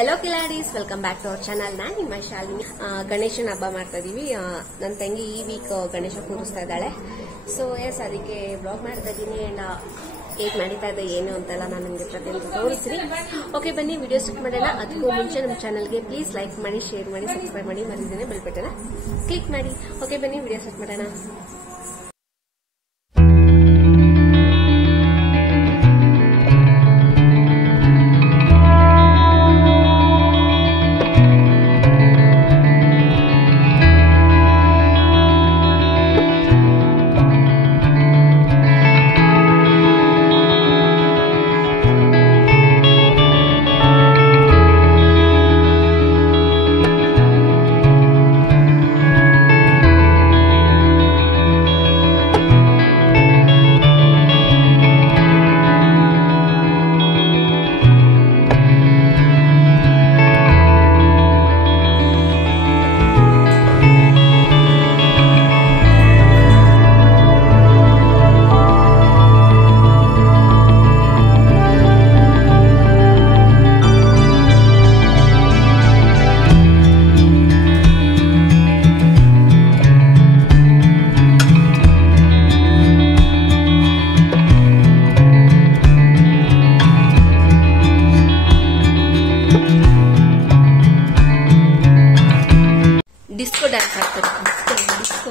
Hello ಕಿಲಾಡೀಸ್, welcome back to our channel. ನಾನು ನಿಮ್ಮ ಶಾಲಿನಿ. ಗಣೇಶನ ಹಬ್ಬ ಮಾಡ್ತಾ ಇದೀವಿ. ನನ್ನ ತಂಗಿ ಈ ವೀಕ್ ಗಣೇಶ ಕೂರಿಸ್ತಾ ಇದ್ದಾಳೆ. ಸೊ ಎಸ್, ಅದಕ್ಕೆ ಬ್ಲಾಗ್ ಮಾಡ್ತಾ ಇದ್ದೀನಿ. ಅಂಡ್ ಹೇಗೆ ನಡೀತಾ ಇದೆ ಏನು ಅಂತೆಲ್ಲ ನಾನು ನಿಮಗೆ ಪ್ರತಿಯೊಂದು ತೋರಿಸ್ತೀನಿ. ಓಕೆ, ಬನ್ನಿ ವಿಡಿಯೋ ಸ್ಟಾರ್ಟ್ ಮಾಡೋಣ. ಅದಕ್ಕೂ ಮುಂಚೆ ನಮ್ಮ ಚಾನಲ್ಗೆ ಪ್ಲೀಸ್ ಲೈಕ್ ಮಾಡಿ, ಶೇರ್ ಮಾಡಿ, ಸಬ್ಸ್ಕ್ರೈಬ್ ಮಾಡಿ, ಮರಿದೇನೆ ಬೆಲ್ ಬಟನ್ ಕ್ಲಿಕ್ ಮಾಡಿ. ಓಕೆ, ಬನ್ನಿ ವಿಡಿಯೋ ಸ್ಟಾರ್ಟ್ ಮಾಡೋಣ. ಡಿಸ್ಕೋ ಡ್ಯಾನ್ಸ್ ಆಗ್ತಾರೆ. ಡಿಸ್ಕೋ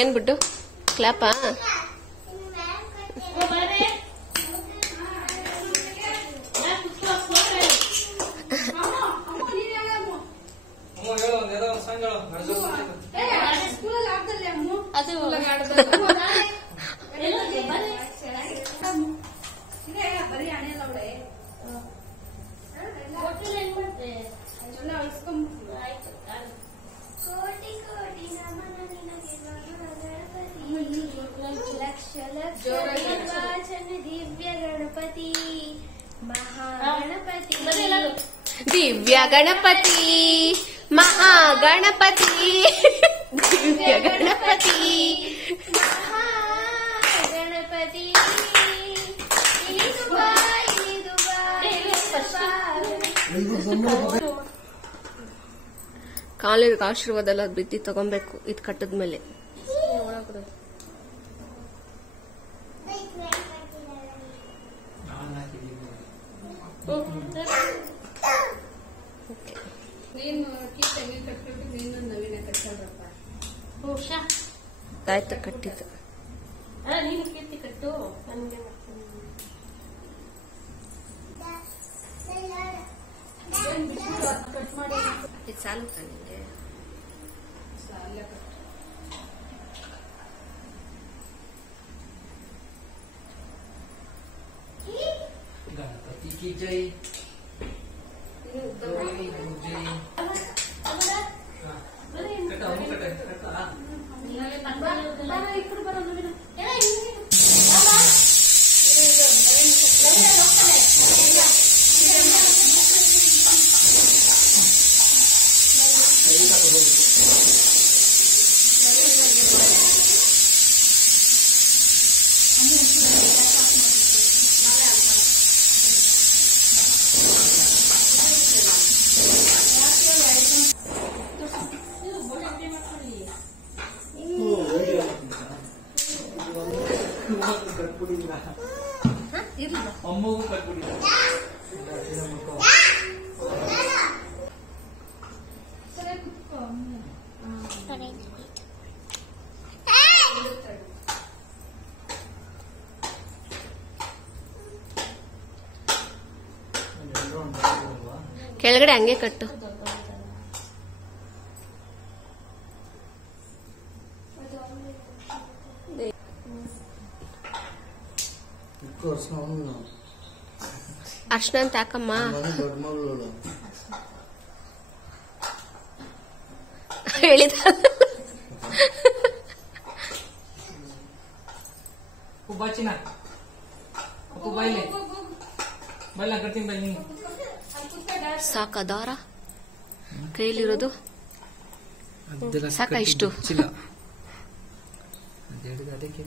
ಏನ್ ಬಿಟ್ಟು ಕ್ಲಾಪಾ? ದಿವ್ಯ ಗಣಪತಿ ಮಹಾಗಣಪತಿ, ದಿವ್ಯ ಗಣಪತಿ ಮಹಾಗಣಪತಿ. ಕಾಲಿಗೆ ಆಶೀರ್ವಾದ ಎಲ್ಲ ಬಿದ್ದಿ ತಗೊಬೇಕು. ಇದು ಕಟ್ಟದ್ಮೇಲೆ ಆಯ್ತು, ಕಟ್ಟಿದ್ದು ಇದು ಸಾಲು ನಿಮಗೆ. गणपति की जय। ಅಮ್ಮಗೂ ಕಟ್ಬಿಡಿ. ಕೆಳಗಡೆ ಹಂಗೆ ಕಟ್ಟು. ಅರ್ಶನ ಅಂತ ಹಾಕಮ್ಮ. ಹೇಳಿದ ಬಾಚಿನ ಅಪ್ಪು ಬಾಯ್ಲೆ ಬಾಯ್ಲ ಕಟ್ತೀನಿ ಬಾಯ್ ನೀನು ಸಾಕ ದಾರ ಕೈಲಿರೋದು ಸಾಕ ಇಷ್ಟು ಅದಕ್ಕೆ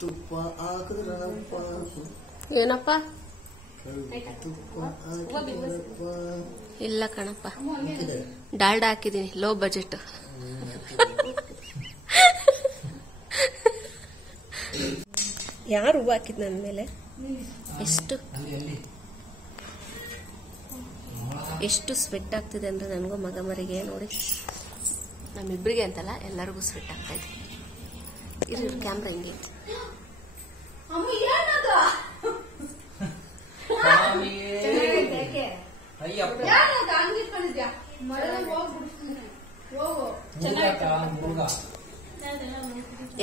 ತುಪ್ಪ ಹಾಕಿದ್ರಪ್ಪ ಏನಪ್ಪ ಇಲ್ಲ ಕಣಪ್ಪ ಡಾಲ್ಡಾ ಹಾಕಿದೀನಿ ಲೋ ಬಜೆಟ್ ಯಾರು ಹೂವು ಹಾಕಿದ್ ನನ್ನ ಮೇಲೆ ಎಷ್ಟು ಸ್ವೆಟ್ ಆಗ್ತಿದೆ ಅಂದ್ರೆ ನನಗೂ ಮಗ ಮರಿಗೆ ನೋಡಿ ನಮ್ಮಿಬ್ಬರಿಗೆ ಅಂತಲ್ಲ ಎಲ್ಲರಿಗೂ ಸ್ವೆಟ್ ಆಗ್ತಾ ಇದೆ. ಇರು ಕ್ಯಾಮ್ರಾ ಹಿಂಗೆ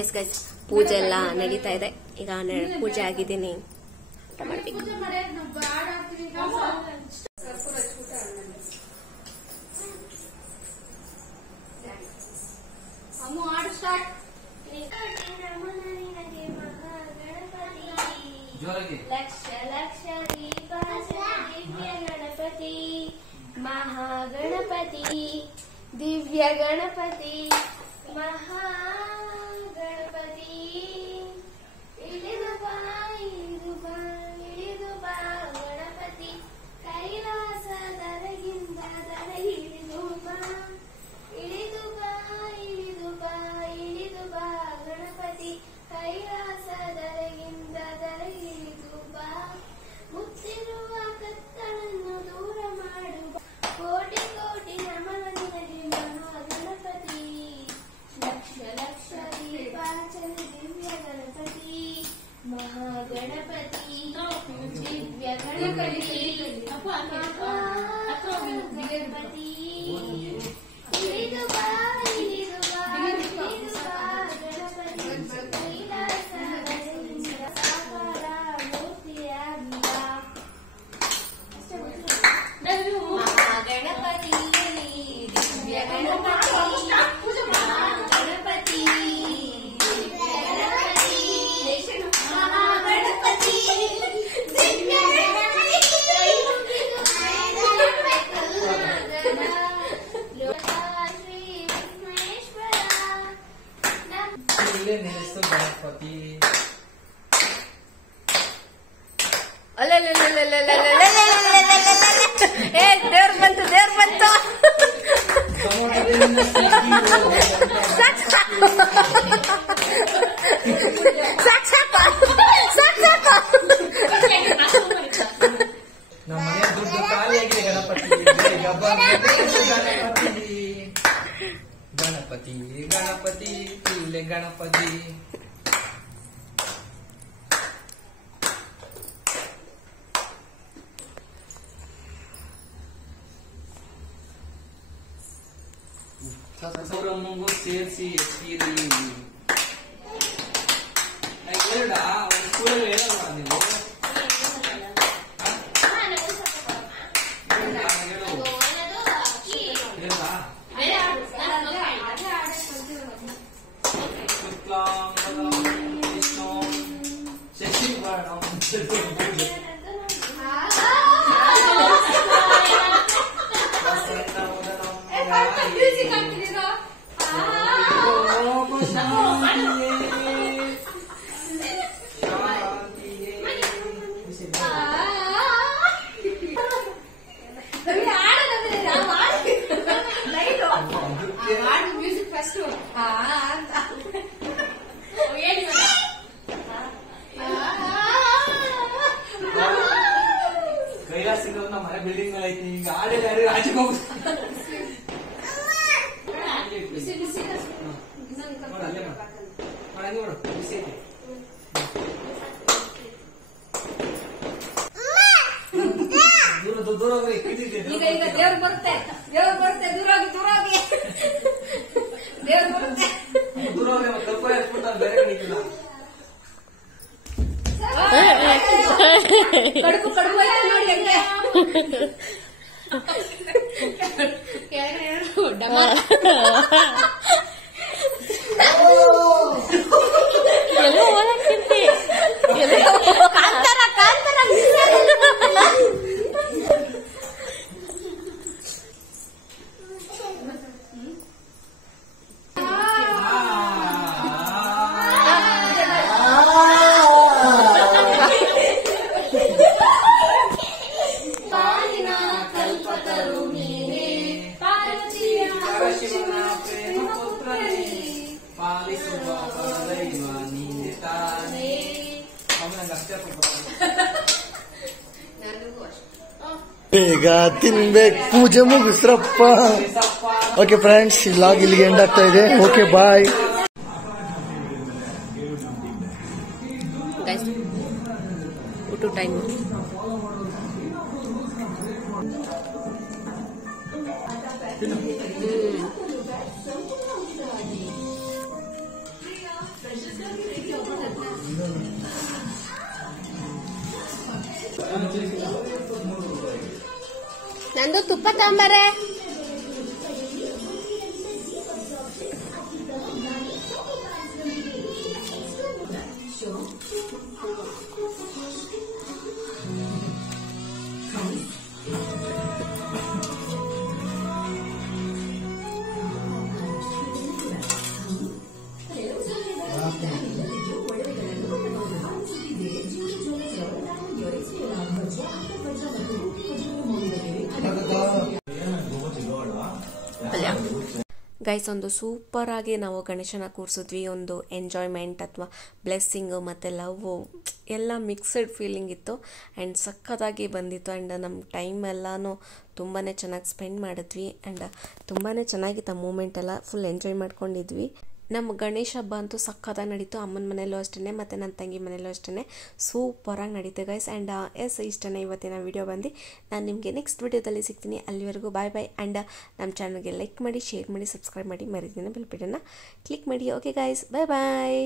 ಎಸ್ ಗೈಸ್ ಪೂಜೆ ಎಲ್ಲ ನಡೀತಾ ಇದೆ. ಈಗ ಪೂಜೆ ಆಗಿದ್ದೀನಿ, ಊಟ ಮಾಡ್ಬೇಕು. ಲಕ್ಷ ಲಕ್ಷ ದೀಪ ದಿವ್ಯ ಗಣಪತಿ ಮಹಾಗಣಪತಿ ದಿವ್ಯ ಗಣಪತಿ ಮಹಾಗಣಪತಿ ಇಳಿದು ಬಾ ಇಳಿದು ಬಾ ಇಳಿದು ಬಾ ಗಣಪತಿ ಕೈಲಾಸ ದರಗಿಂದ ದರ ಇಳಿದು ಬಾ ಇಳಿದು ಬಾ ಇಳಿದು ಬಾ ಇಳಿದು ಬಾ ಗಣಪತಿ ಕೈಲಾಸ ದರಗಿಂದ ದರ ಇಳಿದು ಬಾ ಮುತ್ತಿರುವ ಕತ್ತಲನ್ನು ದೂರ ಮಾಡುವ ಕೋಟಿ ಕೋಟಿ ನಮನದಲ್ಲಿ ಮಹಾಗಣಪತಿ ಲಕ್ಷ ಲಕ್ಷ ದೀಪಾಚಲಿ ದಿವ್ಯ ಗಣಪತಿ ಮಹಾಗಣಪತಿ ದಿವ್ಯ ಗಣಪತಿ ಮಹಾಗಣಪತಿ ಇಳಿದು ಬಾ ಇಳಿದು ಬಾ ಇಳಿದು ಬಾ ಗಣಪತಿ ಕೈಲಾಸ ಸಾಕಾರ ಮೂರ್ತಿಯಾಗಿ ಬಾ ಮಹಾಗಣಪತಿ ದಿವ್ಯ ಗಣಪತಿ ಮಹಾಗಣಪತಿ ದಿವ್ಯ ಗಣಪತಿ ಮಹಾಗಣಪತಿ ದಿವ್ಯ ಶ್ರೀ ವಿಘ್ನೇಶ್ವರ ನೆನೆಸ್ತು ಗಣಪತಿ ಏ ದೇವ್ರ ಬಂತು ದೇವ್ರ ಬಂತು. ನಮ್ಮ ಮನೆ ದುಡ್ಡು ಖಾಲಿಯಾಗಿದೆ ಗಣಪತಿ ಗಣಪತಿ ಗಣಪತಿ ಇಲ್ಲೇ ಗಣಪತಿ ಸೌರಮ್ಮಂಗೂ ಸೇರಿಸಿ ಎಸ್ತೀರಿ ಎರಡ ಸ್ಕೂಲಲ್ಲಿ ಹೇಳಲ್ವಾ ನೀವು ಕೈಲಾಸಿಂದ ಮನೆ ಬಿಲ್ಡಿಂಗ್ ಮೇಲೆ ಐತಿ. ಈಗ ಆಡೇ ಆಚೆಗೆ ಹೋಗುದು ಅಲ್ಲೇ ನೋಡು ಬಿಸಿ ಐತಿ. ದೂರ ಹೋಗಿ ಈಗ ಈಗ ದೇವ್ರು ಬರುತ್ತೆ ದೂರ ಹೋಗಿ ದೇವ್ರು ಬರುತ್ತೆ ದೂರ ಹೋಗಿ ಕಲ್ಪನೆ ಹಾಕ್ಬಿಟ್ಟು ಬೇರೆ ಕಡೆ ಕಡುಬು ಕಡುಬು ಆಯ್ತು ನೋಡಿ ಹೆಂಗೆ. ಎಲ್ಲೋ ಓದಕ್ಕಿಂತಿ ಕಾಂತಾರ ಕಾಂತಾರ ಪಾಲಿನ ಕಲ್ಪತರು ನೀನೇ ಪಾರ್ವತಿಯ ಶಿವನ ಪ್ರೇಮ ಪುತ್ರನೇ ಪಾಲಿಸುವ ಪರದೈವ ನೀನೆ ತಾನೇ. ನಂಗೆ ಅಷ್ಟೇ ನನಗೂ ಅಷ್ಟೇ. ಬೇಗ ತಿನ್ಬೇಕು, ಪೂಜೆ ಮುಗಿಸ್ರಪ್ಪ. ಓಕೆ ಫ್ರೆಂಡ್ಸ್, ಈ ವ್ಲಾಗ್ ಇಲ್ಲಿಗೆ ಎಂಡ್ ಆಗ್ತಾ ಇದೆ. Okay bye. ಗೈಸ್ ಊಟ ಟೈಮ್. ನಂದು ತುಪ್ಪ ತಾಂಬಾರೆ. ಗೈಸ್, ಒಂದು ಸೂಪರ್ ಆಗಿ ನಾವು ಗಣೇಶನ ಕೂರಿಸಿದ್ವಿ. ಒಂದು ಎಂಜಾಯ್ಮೆಂಟ್ ಅಥವಾ ಬ್ಲೆಸ್ಸಿಂಗ್ ಮತ್ತು ಲವ್ ಎಲ್ಲ ಮಿಕ್ಸಡ್ ಫೀಲಿಂಗ್ ಇತ್ತು ಆ್ಯಂಡ್ ಸಖತ್ತಾಗಿ ಬಂದಿತ್ತು. ಆ್ಯಂಡ್ ನಮ್ಮ ಟೈಮ್ ಎಲ್ಲನೂ ತುಂಬಾ ಚೆನ್ನಾಗಿ ಸ್ಪೆಂಡ್ ಮಾಡಿದ್ವಿ ಆ್ಯಂಡ್ ತುಂಬಾ ಚೆನ್ನಾಗಿತ್ತು ಆ ಮೂಮೆಂಟ್ ಎಲ್ಲ. ಫುಲ್ ಎಂಜಾಯ್ ಮಾಡ್ಕೊಂಡಿದ್ವಿ. ನಮ್ಮ ಗಣೇಶ ಹಬ್ಬ ಅಂತೂ ಸಖತ್ತಾಗಿ ನಡೀತು. ಅಮ್ಮನ ಮನೆಯಲ್ಲೂ ಅಷ್ಟೇ ಮತ್ತು ನನ್ನ ತಂಗಿ ಮನೆಯಲ್ಲೂ ಅಷ್ಟೇ ಸೂಪರಾಗಿ ನಡೀತು ಗೈಸ್. ಆ್ಯಂಡ್ ಇಷ್ಟೇ ಇವತ್ತಿನ ವಿಡಿಯೋ ಬಂದು. ನಾನು ನಿಮಗೆ ನೆಕ್ಸ್ಟ್ ವಿಡಿಯೋದಲ್ಲಿ ಸಿಗ್ತೀನಿ. ಅಲ್ಲಿವರೆಗೂ ಬಾಯ್ ಬಾಯ್. ಆ್ಯಂಡ್ ನಮ್ಮ ಚಾನಲ್ಗೆ ಲೈಕ್ ಮಾಡಿ, ಶೇರ್ ಮಾಡಿ, ಸಬ್ಸ್ಕ್ರೈಬ್ ಮಾಡಿ, ಮರಿದಿನ ಬೆಲ್ ಬಟನ್ನ ಕ್ಲಿಕ್ ಮಾಡಿ. ಓಕೆ ಗೈಸ್, ಬಾಯ್ ಬಾಯ್.